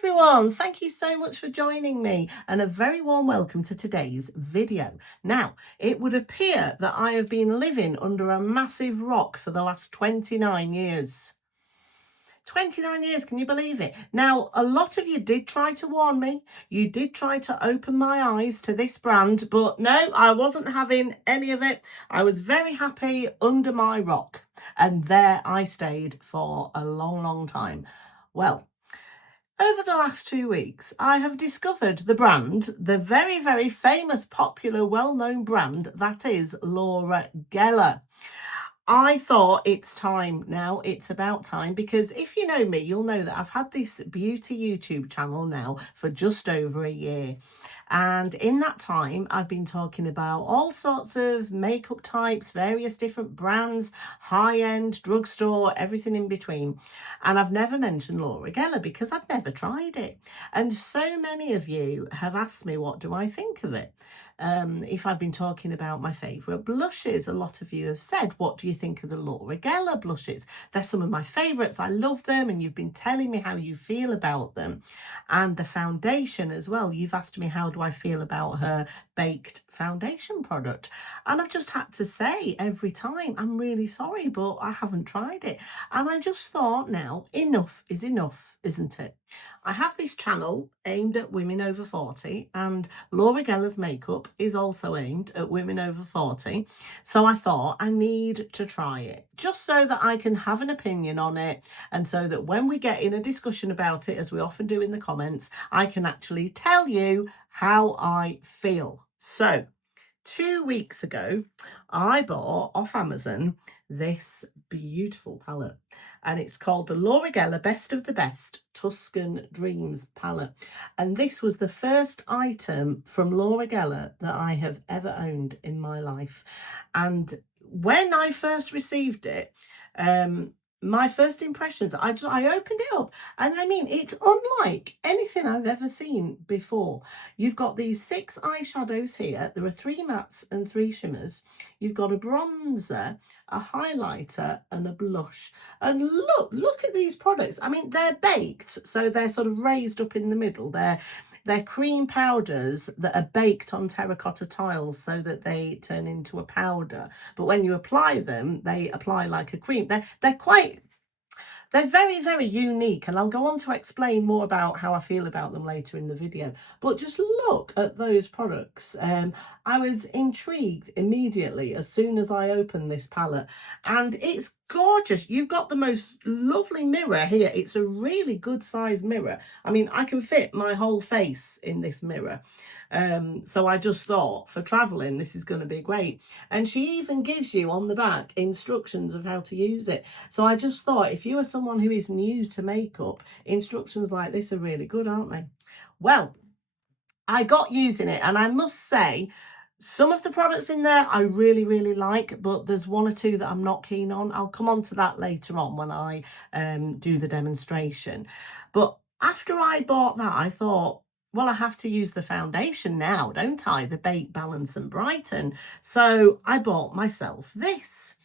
everyone, thank you so much for joining me and a very warm welcome to today's video. Now, it would appear that I have been living under a massive rock for the last 29 years. 29 years, can you believe it? Now, a lot of you did try to warn me. You did try to open my eyes to this brand, but no, I wasn't having any of it. I was very happy under my rock, and there I stayed for a long, long time. Well, over the last 2 weeks, I have discovered the brand, the very, very famous, popular, well-known brand that is Laura Geller. I thought it's time now. It's about time, because if you know me, you'll know that I've had this beauty YouTube channel now for just over a year. And in that time, I've been talking about all sorts of makeup types, various different brands, high-end, drugstore, everything in between. And I've never mentioned Laura Geller because I've never tried it. And so many of you have asked me, what do I think of it? If I've been talking about my favourite blushes, a lot of you have said, what do you think of the Laura Geller blushes? They're some of my favourites. I love them, and you've been telling me how you feel about them. And the foundation as well. You've asked me, how do I feel about her baked foundation product? And I've just had to say every time, I'm really sorry, but I haven't tried it. And I just thought, now, enough is enough, isn't it? I have this channel aimed at women over 40, and Laura Geller's makeup is also aimed at women over 40. So I thought I need to try it, just so that I can have an opinion on it, and so that when we get in a discussion about it, as we often do in the comments, I can actually tell you how I feel. So 2 weeks ago, I bought off Amazon this beautiful palette, and it's called the Laura Geller Best of the Best Tuscan Dreams palette. And this was the first item from Laura Geller that I have ever owned in my life. And when I first received it, my first impressions, I opened it up, and I mean, it's unlike anything I've ever seen before. You've got these 6 eyeshadows here. There are 3 mattes and 3 shimmers. You've got a bronzer, a highlighter, and a blush. And look at these products. I mean, they're baked, so they're sort of raised up in the middle. They're cream powders that are baked on terracotta tiles so that they turn into a powder. But when you apply them, they apply like a cream. They're very, very unique, and I'll go on to explain more about how I feel about them later in the video. But just look at those products. I was intrigued immediately as soon as I opened this palette, and it's gorgeous. You've got the most lovely mirror here. It's a really good size mirror. I mean, I can fit my whole face in this mirror. So I just thought, for traveling, this is going to be great. And she even gives you on the back instructions of how to use it. So I just thought, if you are someone who is new to makeup, instructions like this are really good, aren't they? Well, I got using it, and I must say, some of the products in there I really, really like, but there's 1 or 2 that I'm not keen on. I'll come on to that later on when I do the demonstration. But after I bought that, I thought, well, I have to use the foundation now, don't I? The Bake, Balance and Brighten. So I bought myself this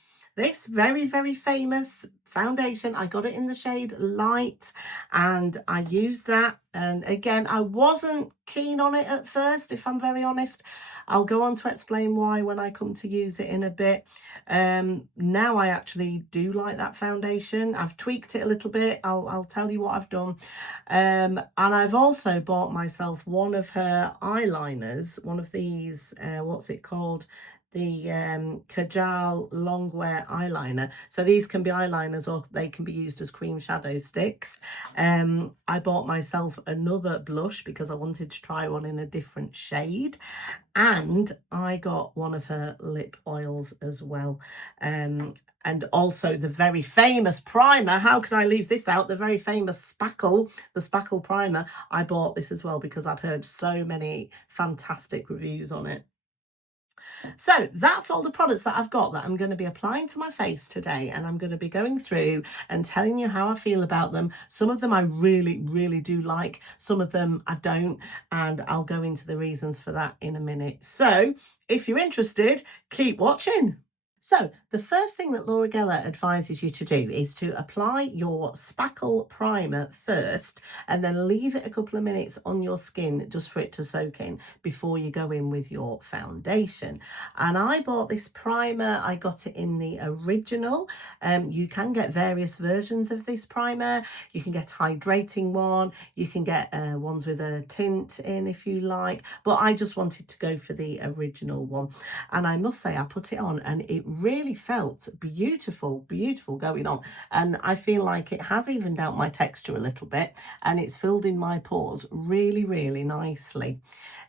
very, very famous foundation. I got it in the shade Light, and I used that. And again, I wasn't keen on it at first, if I'm very honest. I'll go on to explain why when I come to use it in a bit. Now I actually do like that foundation. I've tweaked it a little bit. I'll tell you what I've done. And I've also bought myself one of her eyeliners, one of these, what's it called? The Kajal Longwear eyeliner. So these can be eyeliners, or they can be used as cream shadow sticks. I bought myself another blush because I wanted to try one in a different shade. And I got one of her lip oils as well. And also the very famous primer. How could I leave this out? The very famous Spackle, the Spackle primer. I bought this as well because I'd heard so many fantastic reviews on it. So that's all the products that I've got that I'm going to be applying to my face today, and I'm going to be going through and telling you how I feel about them. Some of them I really, really do like, some of them I don't, and I'll go into the reasons for that in a minute. So if you're interested, keep watching. So, the first thing that Laura Geller advises you to do is to apply your Spackle primer first and then leave it a couple of minutes on your skin just for it to soak in before you go in with your foundation. And I bought this primer, I got it in the original. You can get various versions of this primer. You can get a hydrating one, you can get ones with a tint in if you like, but I just wanted to go for the original one. And I must say, I put it on and it really felt beautiful, beautiful going on. And I feel like it has evened out my texture a little bit and it's filled in my pores really, really nicely.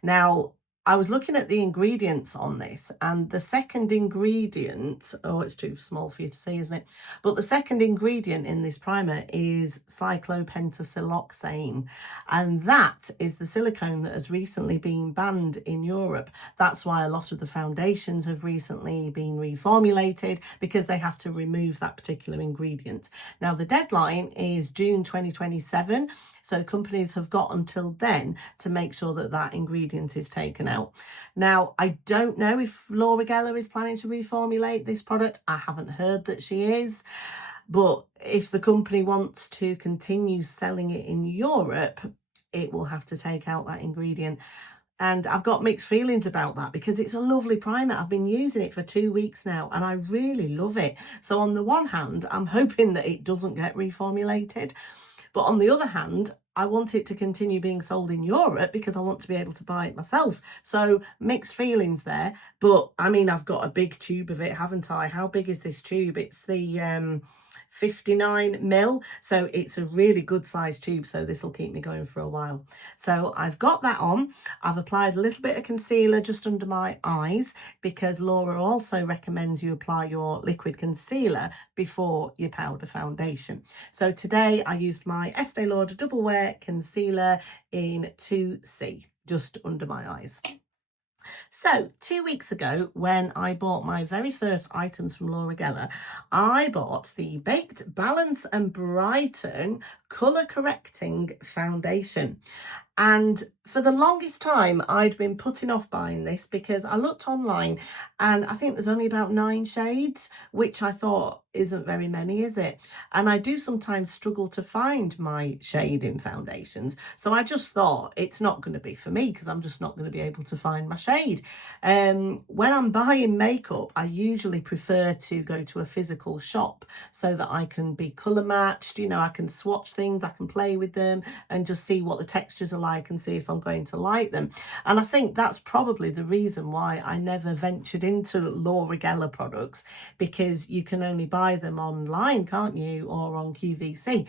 Now, I was looking at the ingredients on this, and the second ingredient, oh, it's too small for you to see, isn't it? But the second ingredient in this primer is cyclopentasiloxane, and that is the silicone that has recently been banned in Europe. That's why a lot of the foundations have recently been reformulated, because they have to remove that particular ingredient. Now, the deadline is June 2027, so companies have got until then to make sure that that ingredient is taken out. Now, I don't know if Laura Geller is planning to reformulate this product. I haven't heard that she is. But if the company wants to continue selling it in Europe, it will have to take out that ingredient. And I've got mixed feelings about that because it's a lovely primer. I've been using it for 2 weeks now and I really love it. So on the one hand, I'm hoping that it doesn't get reformulated. But on the other hand, I want it to continue being sold in Europe because I want to be able to buy it myself. So mixed feelings there. But I mean, I've got a big tube of it, haven't I? How big is this tube? It's the 59 ml. So it's a really good size tube. So this will keep me going for a while. So I've got that on. I've applied a little bit of concealer just under my eyes because Laura also recommends you apply your liquid concealer before your powder foundation. So today I used my Estee Lauder Double Wear Concealer in 2C, just under my eyes. So 2 weeks ago, when I bought my very first items from Laura Geller, I bought the Baked Balance and Brighten Colour Correcting Foundation. And for the longest time, I'd been putting off buying this because I looked online and I think there's only about 9 shades, which I thought isn't very many, is it? And I do sometimes struggle to find my shade in foundations. So I just thought it's not going to be for me because I'm just not going to be able to find my shade. When I'm buying makeup, I usually prefer to go to a physical shop so that I can be colour matched. You know, I can swatch things, I can play with them and just see what the textures are like and see if I'm going to like them. And I think that's probably the reason why I never ventured into Laura Geller products, because you can only buy them online, can't you, or on QVC.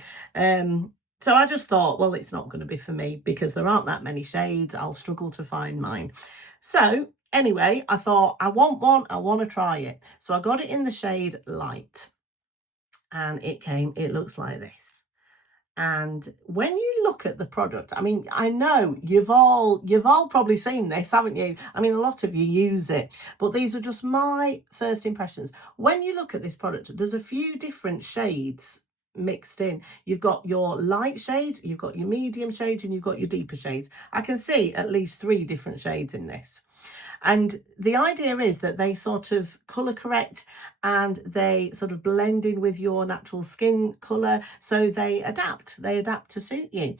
So I just thought, well, it's not going to be for me because there aren't that many shades. I'll struggle to find mine. So anyway, I thought, I want one, I want to try it. So I got it in the shade Light and it looks like this. And when you look at the product, I mean, I know you've all probably seen this, haven't you? I mean, a lot of you use it, but these are just my first impressions. When you look at this product, there's a few different shades mixed in. You've got your light shades, you've got your medium shades, and you've got your deeper shades. I can see at least 3 different shades in this. And the idea is that they sort of colour correct and they sort of blend in with your natural skin colour. So they adapt to suit you.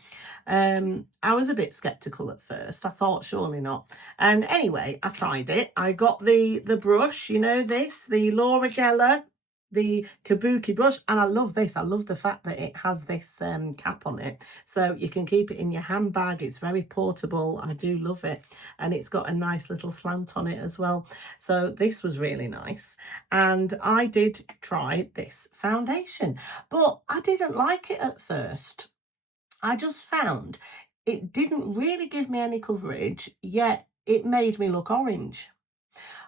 I was a bit skeptical at first. I thought surely not. And anyway, I tried it. I got the brush, you know, the Laura Geller, the kabuki brush, and I love this. I love the fact that it has this cap on it, so you can keep it in your handbag. It's very portable. I do love it, and it's got a nice little slant on it as well. So this was really nice, and I did try this foundation, but I didn't like it at first. I just found it didn't really give me any coverage, yet it made me look orange.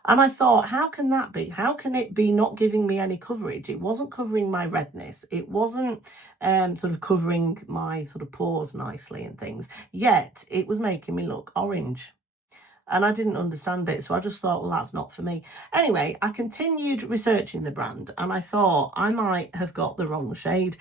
And I thought, how can that be? How can it be not giving me any coverage? It wasn't covering my redness. It wasn't sort of covering my sort of pores nicely and things. Yet it was making me look orange. And I didn't understand it. So I just thought, well, that's not for me. Anyway, I continued researching the brand and I thought I might have got the wrong shade.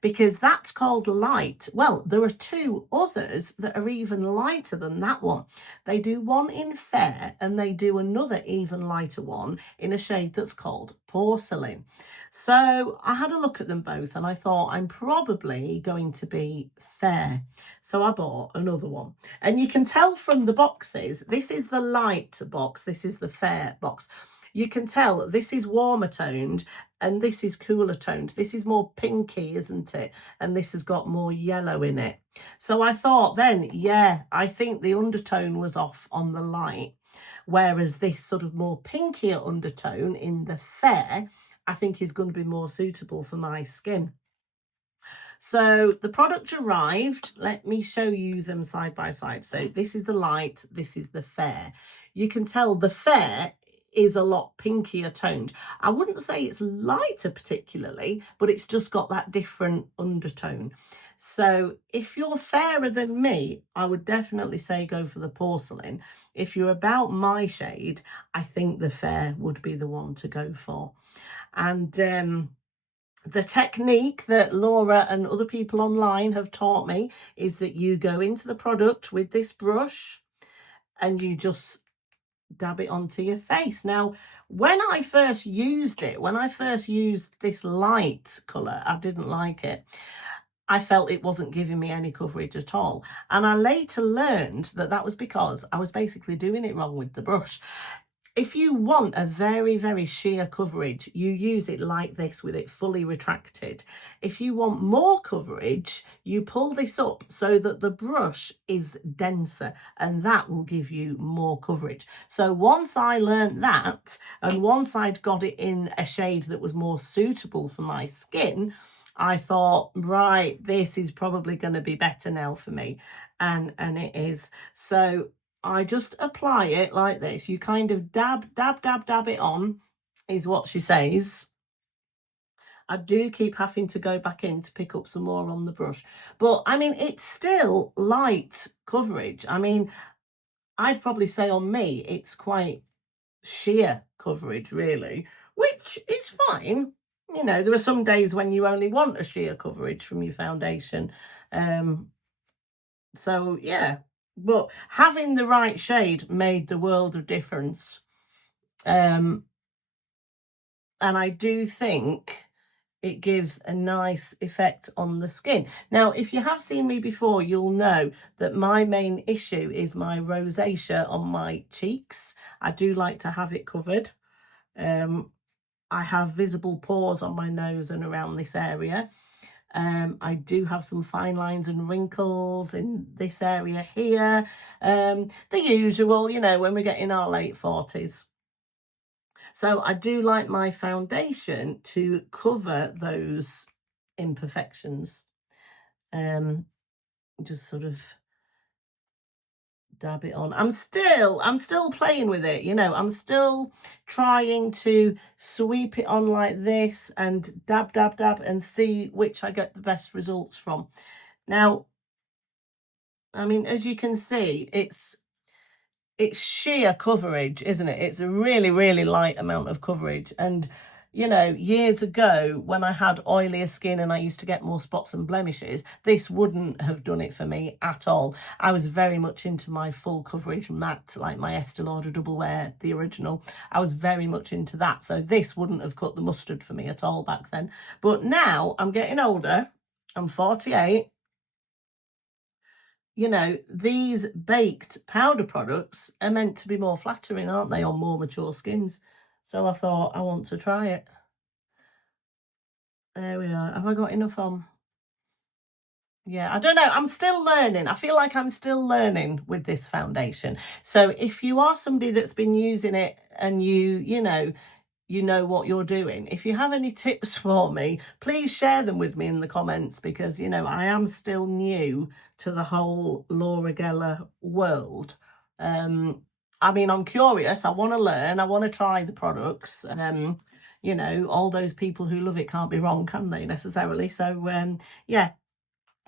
because that's called light. Well, there are two others that are even lighter than that one. They do one in fair and they do another even lighter one in a shade that's called porcelain. So I had a look at them both and I thought I'm probably going to be fair. So I bought another one. And you can tell from the boxes, this is the light box, this is the fair box. You can tell that this is warmer toned and this is cooler toned. This is more pinky, isn't it? And this has got more yellow in it. So I thought then, yeah, I think the undertone was off on the light, whereas this sort of more pinkier undertone in the fair, I think is going to be more suitable for my skin. So the product arrived. Let me show you them side by side. So this is the light, this is the fair. You can tell the fair is a lot pinkier toned. I wouldn't say it's lighter particularly, but it's just got that different undertone. So if you're fairer than me, I would definitely say go for the porcelain. If you're about my shade, I think the fair would be the one to go for. And the technique that Laura and other people online have taught me is that you go into the product with this brush and you just dab it onto your face. Now, when I first used it, when I first used this light colour, I didn't like it. I felt it wasn't giving me any coverage at all. And I later learned that that was because I was basically doing it wrong with the brush. If you want a very, very sheer coverage, you use it like this with it fully retracted. If you want more coverage, you pull this up so that the brush is denser and that will give you more coverage. So once I learned that and once I'd got it in a shade that was more suitable for my skin, I thought, right, this is probably going to be better now for me. And it is. So I just apply it like this. You kind of dab it on, is what she says. I do keep having to go back in to pick up some more on the brush. But, I mean, it's still light coverage. I mean, I'd probably say on me, it's quite sheer coverage, really, which is fine. You know, there are some days when you only want a sheer coverage from your foundation. So, yeah. But having the right shade made the world of difference. And I do think it gives a nice effect on the skin. Now, if you have seen me before, you'll know that my main issue is my rosacea on my cheeks. I do like to have it covered. I have visible pores on my nose and around this area. I do have some fine lines and wrinkles in this area here. The usual, you know, when we get in our late 40s. So I do like my foundation to cover those imperfections. Just sort of dab it on. I'm still playing with it, you know. I'm still trying to sweep it on like this and dab and see which I get the best results from. Now, I mean, as you can see, it's sheer coverage, isn't it? It's a really, really light amount of coverage. And, you know, years ago when I had oilier skin and I used to get more spots and blemishes, this wouldn't have done it for me at all. I was very much into my full coverage matte, like my Estee Lauder Double Wear, the original. I was very much into that. So this wouldn't have cut the mustard for me at all back then. But now I'm getting older. I'm 48. You know, these baked powder products are meant to be more flattering, aren't they, on more mature skins? So I thought, I want to try it. There we are. Have I got enough on? Yeah, I don't know. I'm still learning. I feel like I'm still learning with this foundation. So if you are somebody that's been using it and you know what you're doing. If you have any tips for me, please share them with me in the comments because, you know, I am still new to the whole Laura Geller world. I mean, I'm curious. I want to learn. I want to try the products. You know, all those people who love it can't be wrong, can they, necessarily? So, yeah,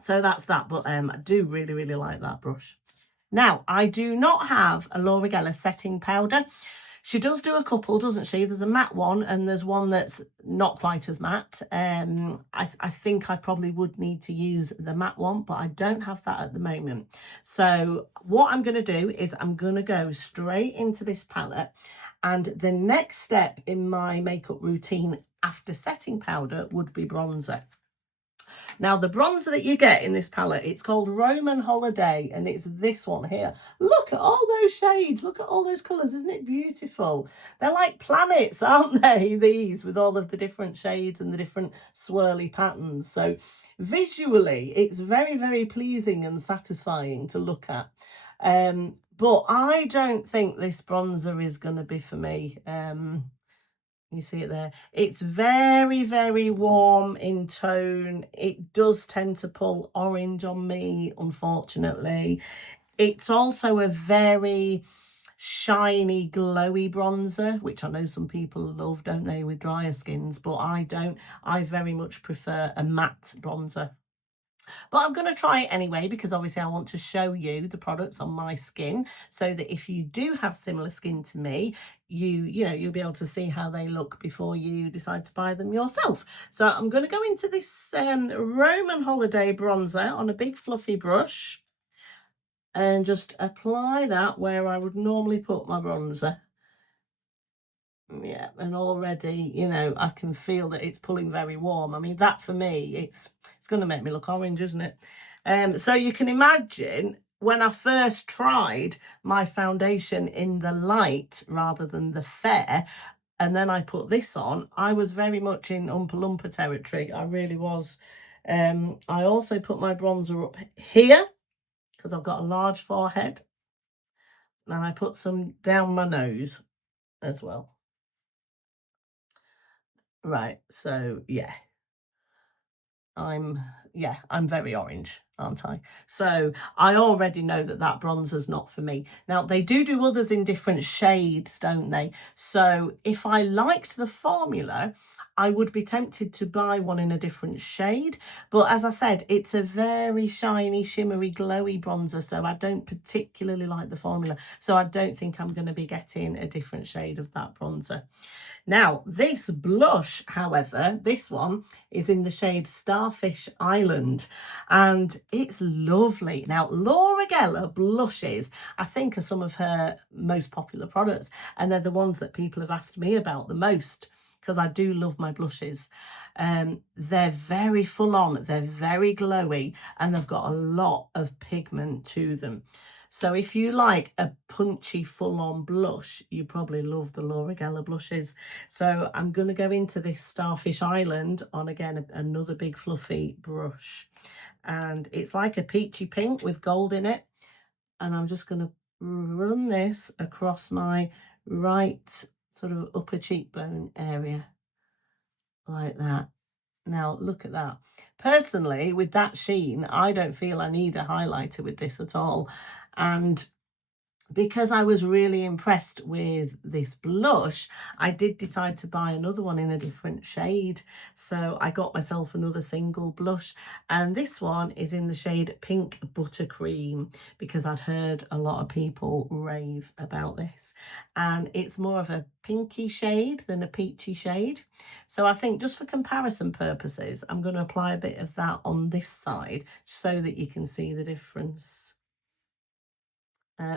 so that's that. But I do really, really like that brush. Now, I do not have a Laura Geller setting powder. She does do a couple, doesn't she? There's a matte one and there's one that's not quite as matte. I think I probably would need to use the matte one, but I don't have that at the moment. So what I'm going to do is I'm going to go straight into this palette, and the next step in my makeup routine after setting powder would be bronzer. Now, the bronzer that you get in this palette, it's called Roman Holiday, and it's this one here. Look at all those shades. Look at all those colours. Isn't it beautiful? They're like planets, aren't they, these, with all of the different shades and the different swirly patterns. So visually, it's very, very pleasing and satisfying to look at. But I don't think this bronzer is going to be for me. You see it there. It's very, very warm in tone. It does tend to pull orange on me, unfortunately. It's also a very shiny, glowy bronzer, which I know some people love, don't they, with drier skins, but I don't. I very much prefer a matte bronzer. But I'm going to try it anyway, because obviously I want to show you the products on my skin, so that if you do have similar skin to me, you'll be able to see how they look before you decide to buy them yourself. So I'm going to go into this Roman Holiday bronzer on a big fluffy brush and just apply that where I would normally put my bronzer. Yeah, and already, I can feel that it's pulling very warm. I mean, that for me, it's going to make me look orange, isn't it? So you can imagine when I first tried my foundation in the light rather than the fair, and then I put this on, I was very much in Oompa Loompa territory. I really was. I also put my bronzer up here because I've got a large forehead, and I put some down my nose as well. Right, so yeah, I'm very orange, aren't I? So I already know that that bronzer's not for me. Now, they do others in different shades, don't they? So if I liked the formula, I would be tempted to buy one in a different shade. But as I said, it's a very shiny, shimmery, glowy bronzer, so I don't particularly like the formula. So I don't think I'm going to be getting a different shade of that bronzer. Now, this blush, however, this one is in the shade Starfish Island, and it's lovely. Now, Laura Geller blushes, I think, are some of her most popular products, and they're the ones that people have asked me about the most, because I do love my blushes. They're very full on, they're very glowy, and they've got a lot of pigment to them. So if you like a punchy full-on blush, you probably love the Laura Geller blushes. So I'm going to go into this Starfish Island on, again, another big fluffy brush. And it's like a peachy pink with gold in it. And I'm just going to run this across my right sort of upper cheekbone area like that. Now, look at that. Personally, with that sheen, I don't feel I need a highlighter with this at all. And because I was really impressed with this blush, I did decide to buy another one in a different shade. So I got myself another single blush, and this one is in the shade Pink Buttercream, because I'd heard a lot of people rave about this. And it's more of a pinky shade than a peachy shade. So I think, just for comparison purposes, I'm going to apply a bit of that on this side so that you can see the difference.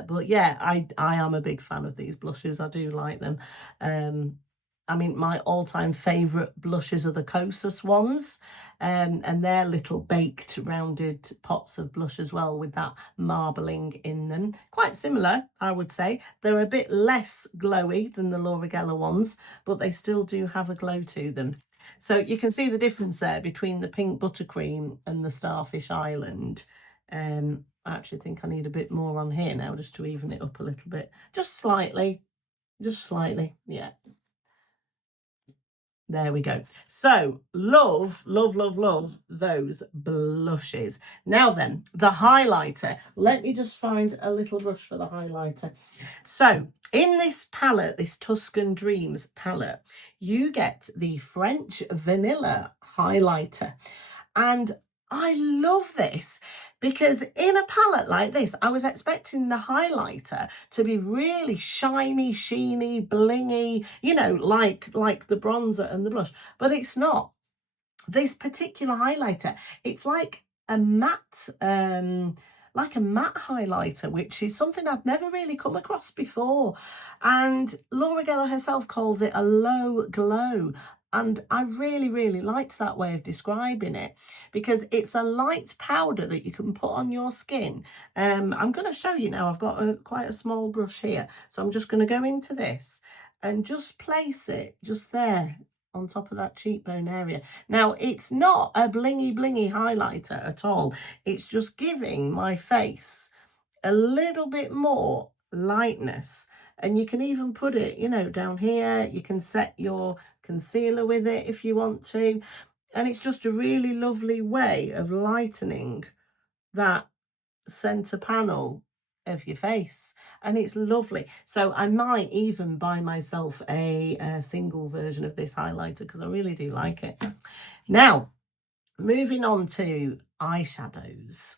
But yeah, I am a big fan of these blushes. I do like them. I mean, my all-time favourite blushes are the Kosas ones, and they're little baked rounded pots of blush as well, with that marbling in them. Quite similar, I would say. They're a bit less glowy than the Laura Geller ones, but they still do have a glow to them. So you can see the difference there between the Pink Buttercream and the Starfish Island. I actually think I need a bit more on here now, just to even it up a little bit. Just slightly, yeah. There we go. So love, love, love, love those blushes. Now then, the highlighter. Let me just find a little brush for the highlighter. So in this palette, this Tuscan Dreams palette, you get the French Vanilla highlighter. And I love this because in a palette like this, I was expecting the highlighter to be really shiny, sheeny, blingy, you know, like the bronzer and the blush, but it's not. This particular highlighter, it's like a matte highlighter, which is something I'd never really come across before. And Laura Geller herself calls it a low glow. And I really, really liked that way of describing it because it's a light powder that you can put on your skin. I'm going to show you now. I've got quite a small brush here. So I'm just going to go into this and just place it just there on top of that cheekbone area. Now, it's not a blingy blingy highlighter at all. It's just giving my face a little bit more lightness. And you can even put it, you know, down here. You can set your concealer with it if you want to. And it's just a really lovely way of lightening that center panel of your face, and it's lovely. So I might even buy myself a single version of this highlighter because I really do like it. Now, moving on to eyeshadows.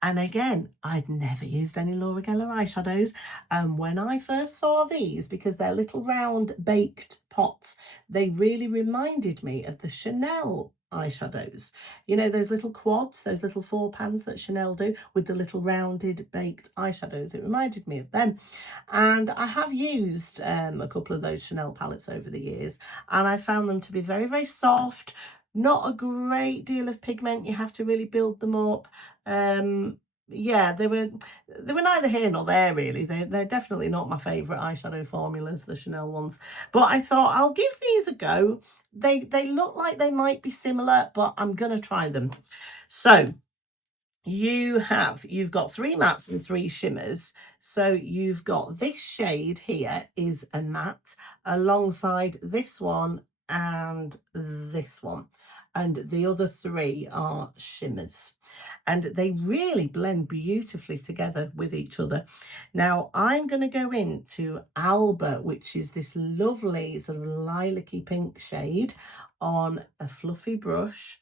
And again, I'd never used any Laura Geller eyeshadows. And when I first saw these, because they're little round baked pots, they really reminded me of the Chanel eyeshadows. You know, those little quads, those little 4 pans that Chanel do with the little rounded baked eyeshadows. It reminded me of them. And I have used a couple of those Chanel palettes over the years, and I found them to be very, very soft. Not a great deal of pigment. You have to really build them up. Yeah, they were neither here nor there really. They're definitely not my favorite eyeshadow formulas, the Chanel ones, but I thought I'll give these a go. They look like they might be similar, but I'm gonna try them. So you've got 3 mattes and 3 shimmers. So you've got this shade here is a matte alongside this one and this one, and the other 3 are shimmers, and they really blend beautifully together with each other. Now I'm going to go into Alba, which is this lovely sort of lilac-y pink shade, on a fluffy brush,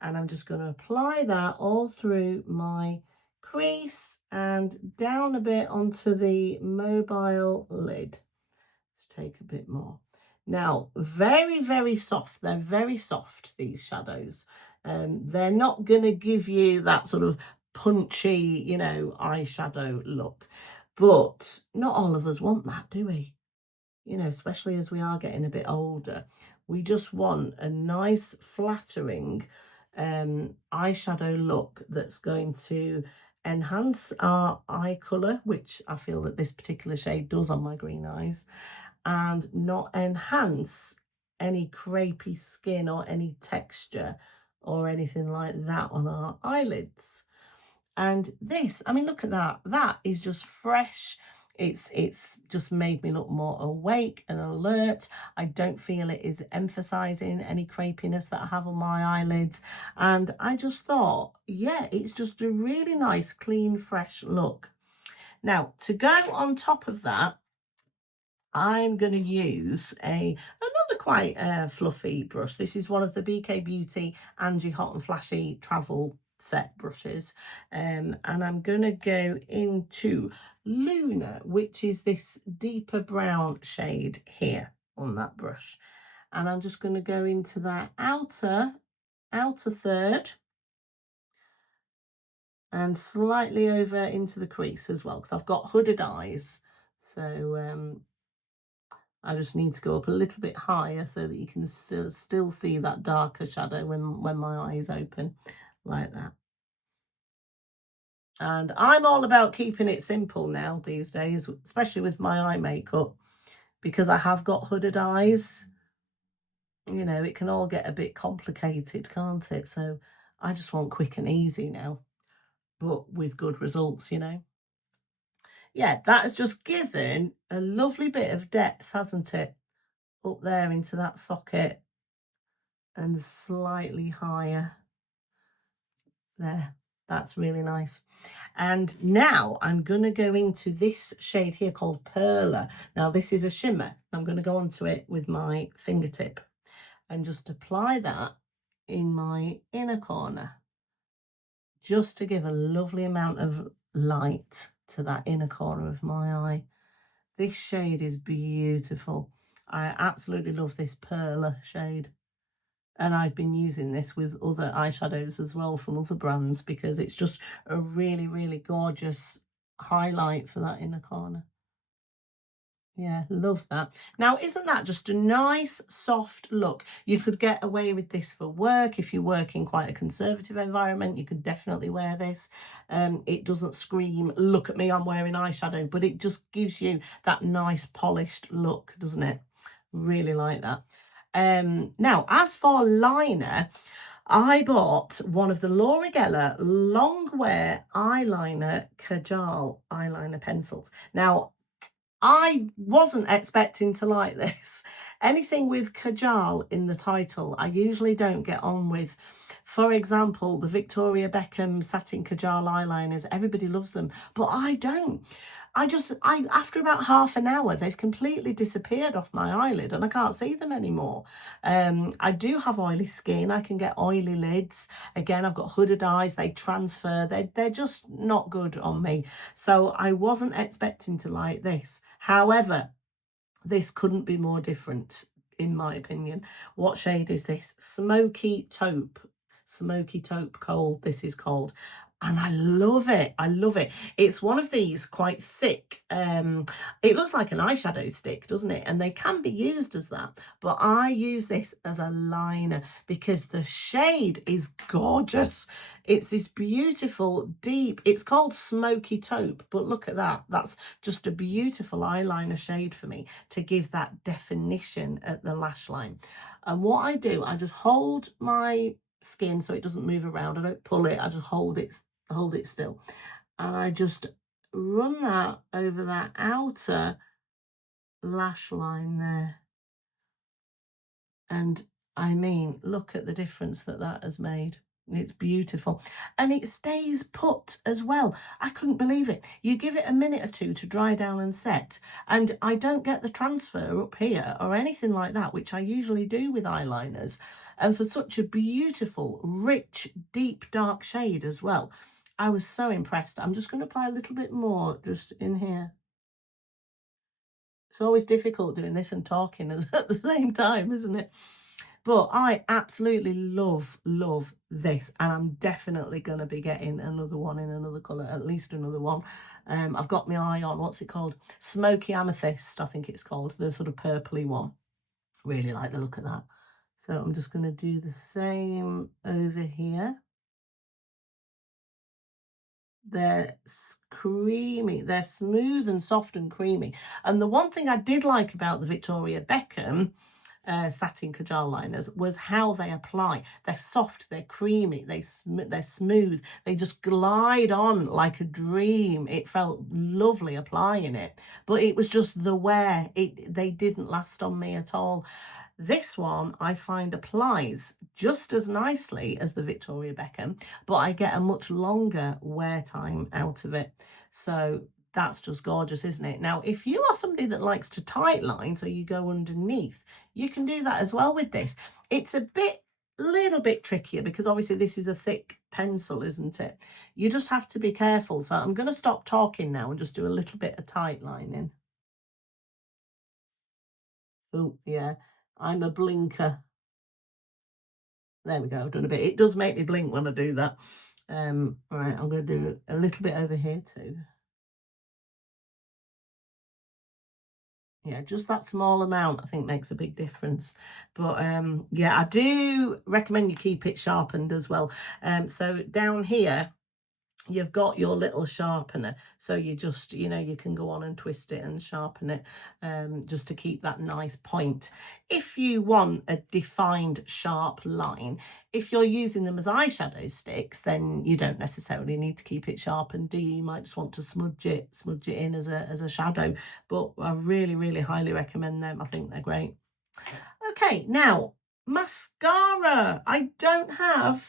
and I'm just going to apply that all through my crease and down a bit onto the mobile lid. Let's take a bit more. Now, very, very soft. They're very soft, these shadows. They're not going to give you that sort of punchy, you know, eyeshadow look. But not all of us want that, do we? You know, especially as we are getting a bit older. We just want a nice, flattering eyeshadow look that's going to enhance our eye colour, which I feel that this particular shade does on my green eyes, and not enhance any crepey skin or any texture or anything like that on our eyelids. And this, I mean, look at that. That is just fresh. It's just made me look more awake and alert. I don't feel it is emphasizing any crepiness that I have on my eyelids. And I just thought, yeah, it's just a really nice, clean, fresh look. Now, to go on top of that, I'm going to use another quite fluffy brush. This is one of the BK Beauty Angie Hot and Flashy travel set brushes, and I'm going to go into Luna, which is this deeper brown shade here on that brush, and I'm just going to go into that outer third and slightly over into the crease as well, because I've got hooded eyes. So I just need to go up a little bit higher so that you can still see that darker shadow when my eye is open, like that. And I'm all about keeping it simple now these days, especially with my eye makeup, because I have got hooded eyes. You know, it can all get a bit complicated, can't it? So I just want quick and easy now, but with good results, you know. Yeah, that has just given a lovely bit of depth, hasn't it? Up there into that socket and slightly higher there. That's really nice. And now I'm going to go into this shade here called Perla. Now this is a shimmer. I'm going to go onto it with my fingertip and just apply that in my inner corner. just to give a lovely amount of light to that inner corner of my eye. This shade is beautiful. I absolutely love this Perla shade. And I've been using this with other eyeshadows as well from other brands because it's just a really, really gorgeous highlight for that inner corner. Yeah, love that. Now, isn't that just a nice, soft look? You could get away with this for work. If you work in quite a conservative environment, you could definitely wear this. It doesn't scream, look at me, I'm wearing eyeshadow, but it just gives you that nice, polished look, doesn't it? Really like that. Now, as for liner, I bought one of the Laura Geller long wear eyeliner Kajal eyeliner pencils. Now, I wasn't expecting to like this. Anything with Kajal in the title, I usually don't get on with. For example, the Victoria Beckham satin Kajal eyeliners, everybody loves them, but I don't. I after about half an hour, they've completely disappeared off my eyelid and I can't see them anymore. I do have oily skin. I can get oily lids. Again, I've got hooded eyes. They transfer. They're just not good on me. So I wasn't expecting to like this. However, this couldn't be more different, in my opinion. What shade is this? Smoky taupe. Smoky taupe cold, this is called. And I love it. I love it. It's one of these quite thick. It looks like an eyeshadow stick, doesn't it? And they can be used as that. But I use this as a liner because the shade is gorgeous. It's this beautiful, deep, it's called smoky taupe, but look at that. That's just a beautiful eyeliner shade for me to give that definition at the lash line. And what I do, I just hold my skin so it doesn't move around. I don't pull it, I just hold it still. And I just run that over that outer lash line there. And I mean, look at the difference that that has made. It's beautiful. And it stays put as well. I couldn't believe it. You give it a minute or two to dry down and set, and I don't get the transfer up here or anything like that, which I usually do with eyeliners. And for such a beautiful, rich, deep, dark shade as well, I was so impressed. I'm just going to apply a little bit more just in here. It's always difficult doing this and talking at the same time, isn't it? But I absolutely love, love this. And I'm definitely going to be getting another one in another colour, at least another one. I've got my eye on, what's it called? Smoky Amethyst, I think it's called. The sort of purpley one. Really like the look of that. So I'm just going to do the same over here. They're creamy, they're smooth and soft and creamy. And the one thing I did like about the Victoria Beckham satin Kajal liners was how they apply. They're soft, they're creamy, they're smooth. They just glide on like a dream. It felt lovely applying it, but it was just the wear. They didn't last on me at all. This one I find applies just as nicely as the Victoria Beckham, but I get a much longer wear time out of it. So that's just gorgeous, isn't it? Now, if you are somebody that likes to tight line, so you go underneath, you can do that as well with this. It's a little bit trickier because obviously this is a thick pencil, isn't it? You just have to be careful. So I'm going to stop talking now and just do a little bit of tight lining. Oh, yeah, I'm a blinker. There we go, I've done a bit. It does make me blink when I do that. Right, I'm going to do a little bit over here too. Yeah, just that small amount I think makes a big difference. But yeah, I do recommend you keep it sharpened as well. So down here, you've got your little sharpener, so you just, you know, you can go on and twist it and sharpen it, just to keep that nice point. If you want a defined sharp line, if you're using them as eyeshadow sticks, then you don't necessarily need to keep it sharpened, do you? You might just want to smudge it in as a shadow. But I really, really highly recommend them. I think they're great. Okay, now mascara. I don't have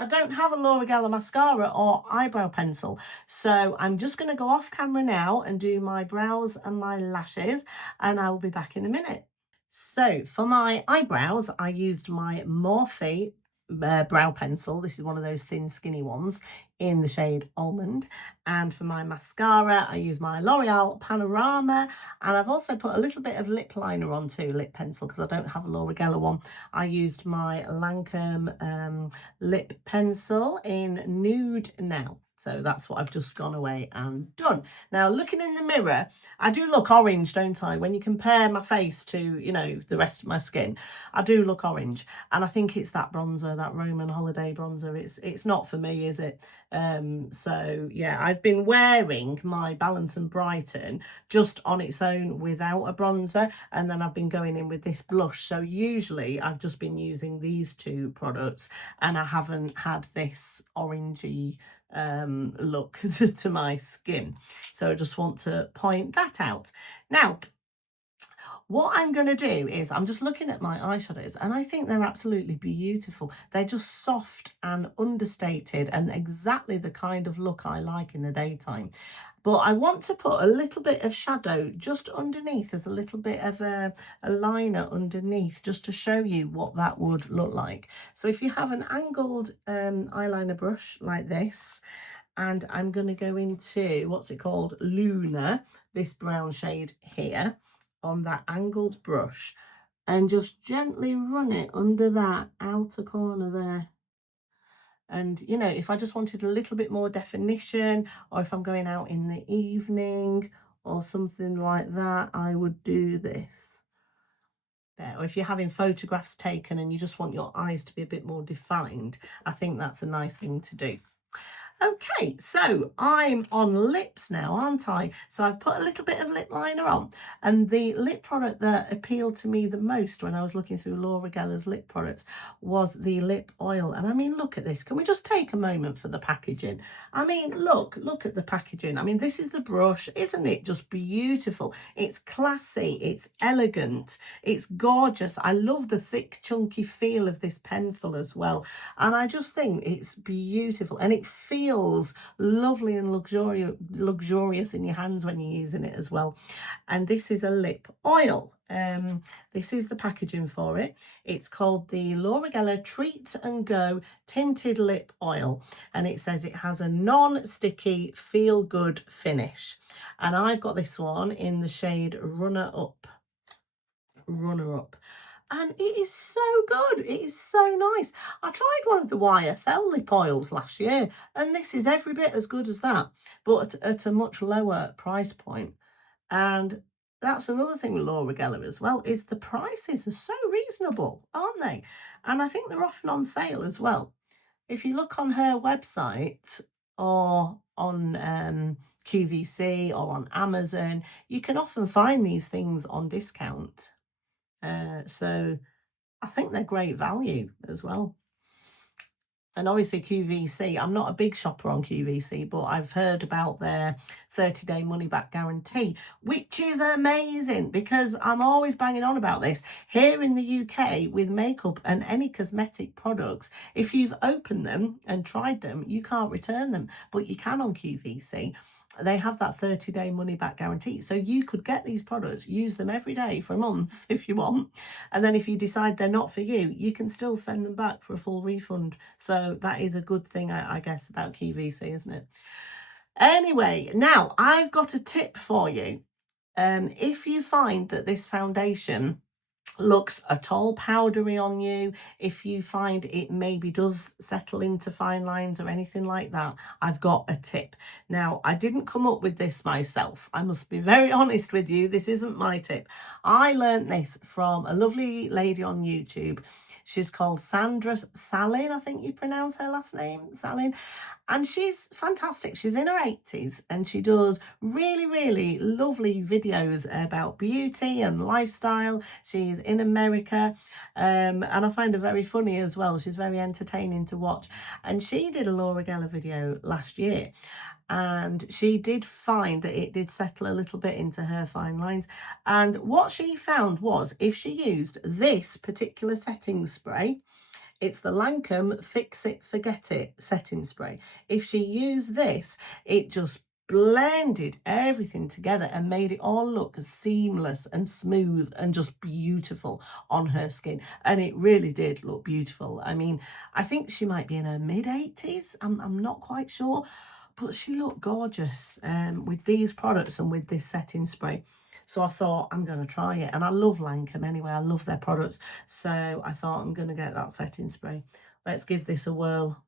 a Laura Geller mascara or eyebrow pencil. So I'm just going to go off camera now and do my brows and my lashes, and I will be back in a minute. So for my eyebrows, I used my Morphe brow pencil. This is one of those thin skinny ones in the shade Almond. And for my mascara I use my L'Oreal Panorama, and I've also put a little bit of lip liner on too, lip pencil, because I don't have a Laura Geller one. I used my Lancome lip pencil in Nude Now. So that's what I've just gone away and done. Now, looking in the mirror, I do look orange, don't I? When you compare my face to, you know, the rest of my skin, I do look orange. And I think it's that bronzer, that Roman holiday bronzer. It's not for me, is it? So yeah, I've been wearing my Balance and Brighten just on its own without a bronzer, and then I've been going in with this blush. So usually I've just been using these two products, and I haven't had this orangey look to my skin. So I just want to point that out. Now, what I'm going to do is I'm just looking at my eyeshadows, and I think they're absolutely beautiful. They're just soft and understated and exactly the kind of look I like in the daytime. But I want to put a little bit of shadow just underneath. There's a little bit of a liner underneath, just to show you what that would look like. So if you have an angled eyeliner brush like this, and I'm going to go into, what's it called, Lunar, this brown shade here, on that angled brush, and just gently run it under that outer corner there. And, you know, if I just wanted a little bit more definition, or if I'm going out in the evening or something like that, I would do this. There. Or if you're having photographs taken and you just want your eyes to be a bit more defined, I think that's a nice thing to do. Okay, so I'm on lips now, aren't I? So I've put a little bit of lip liner on, and the lip product that appealed to me the most when I was looking through Laura Geller's lip products was the lip oil. And I mean, look at this. Can we just take a moment for the packaging? I mean, look at the packaging. I mean, this is the brush. Isn't it just beautiful? It's classy, it's elegant, it's gorgeous. I love the thick, chunky feel of this pencil as well. And I just think it's beautiful, and it feels lovely and luxurious in your hands when you're using it as well. And this is a lip oil. This is the packaging for it. It's called the Laura Geller Treat and Go Tinted Lip Oil, and it says it has a non-sticky feel good finish. And I've got this one in the shade Runner Up. And it is so good. It is so nice. I tried one of the YSL lip oils last year, and this is every bit as good as that, but at a much lower price point. And that's another thing with Laura Geller as well, is the prices are so reasonable, aren't they? And I think they're often on sale as well. If you look on her website or on QVC or on Amazon, you can often find these things on discount. So I think they're great value as well. And obviously QVC, I'm not a big shopper on QVC, but I've heard about their 30-day money-back guarantee, which is amazing, because I'm always banging on about this. Here in the UK, with makeup and any cosmetic products, if you've opened them and tried them, you can't return them, but you can on QVC. They have that 30-day money-back guarantee. So you could get these products, use them every day for a month if you want. And then if you decide they're not for you, you can still send them back for a full refund. So that is a good thing, I guess, about QVC, isn't it? Anyway, now I've got a tip for you. If you find that this foundation looks at all powdery on you, if you find it maybe does settle into fine lines or anything like that, I've got a tip. Now, I didn't come up with this myself. I must be very honest with you. This isn't my tip. I learned this from a lovely lady on YouTube. She's called Sandra Salin, I think you pronounce her last name, Salin. And she's fantastic. She's in her 80s, and she does really, really lovely videos about beauty and lifestyle. She's in America, and I find her very funny as well. She's very entertaining to watch. And she did a Laura Geller video last year, and she did find that it did settle a little bit into her fine lines. And what she found was, if she used this particular setting spray, it's the Lancome Fix It Forget It setting spray. If she used this, it just blended everything together and made it all look seamless and smooth and just beautiful on her skin. And it really did look beautiful. I mean, I think she might be in her mid-80s. I'm not quite sure, but she looked gorgeous with these products and with this setting spray. So I thought I'm going to try it. And I love Lancome anyway. I love their products. So I thought I'm going to get that setting spray. Let's give this a whirl.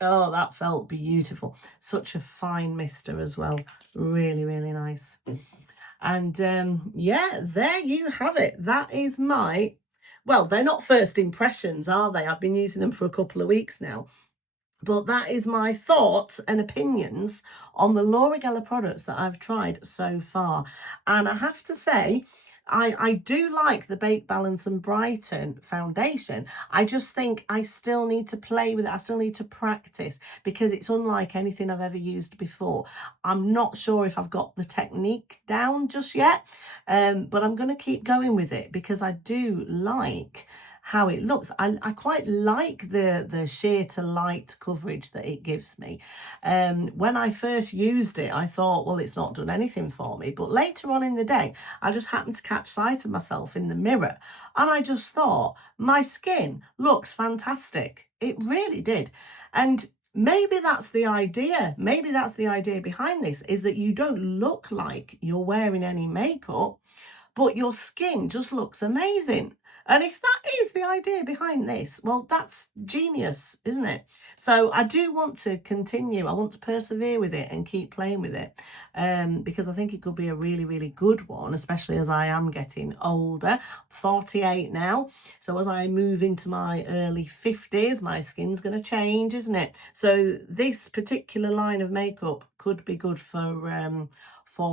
Oh, that felt beautiful. Such a fine mister as well. Really, really nice. And yeah, there you have it. That is my, well, they're not first impressions, are they? I've been using them for a couple of weeks now. But that is my thoughts and opinions on the Laura Geller products that I've tried so far. And I have to say, I do like the Balance and Brighten Foundation. I just think I still need to play with it. I still need to practice because it's unlike anything I've ever used before. I'm not sure if I've got the technique down just yet, but I'm going to keep going with it because I do like how it looks. I quite like the sheer to light coverage that it gives me. When I first used it, I thought, well, it's not done anything for me. But later on in the day, I just happened to catch sight of myself in the mirror. And I just thought, my skin looks fantastic. It really did. And maybe that's the idea. Maybe that's the idea behind this, is that you don't look like you're wearing any makeup, but your skin just looks amazing. And if that is the idea behind this, well, that's genius, isn't it? So I do want to continue. I want to persevere with it and keep playing with it because I think it could be a really, really good one, especially as I am getting older. 48 now. So as I move into my early 50s, my skin's going to change, isn't it? So this particular line of makeup could be good for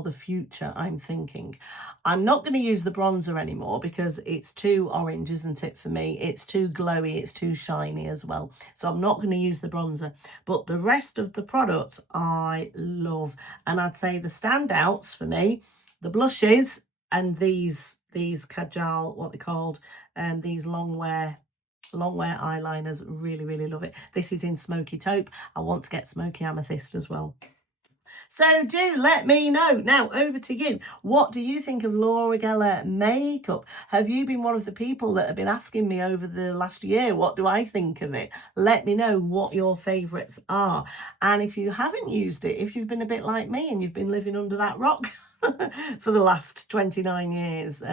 the future, I'm thinking. I'm not going to use the bronzer anymore because it's too orange, isn't it, for me? It's too glowy, it's too shiny as well. So I'm not going to use the bronzer. But the rest of the products I love. And I'd say the standouts for me, the blushes and these Kajal, what they're called, these long wear eyeliners, really, really love it. This is in Smoky Taupe. I want to get Smoky Amethyst as well. So do let me know. Now, over to you. What do you think of Laura Geller makeup? Have you been one of the people that have been asking me over the last year, what do I think of it? Let me know what your favourites are. And if you haven't used it, if you've been a bit like me and you've been living under that rock for the last 29 years,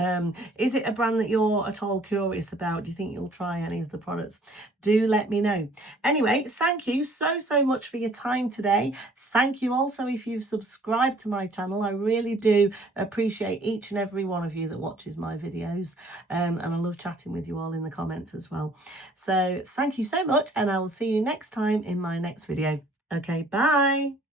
is it a brand that you're at all curious about? Do you think you'll try any of the products? Do let me know. Anyway, thank you so much for your time today. Thank you also if you've subscribed to my channel. I really do appreciate each and every one of you that watches my videos, and I love chatting with you all in the comments as well. So thank you so much, and I will see you next time in my next video. Okay, bye.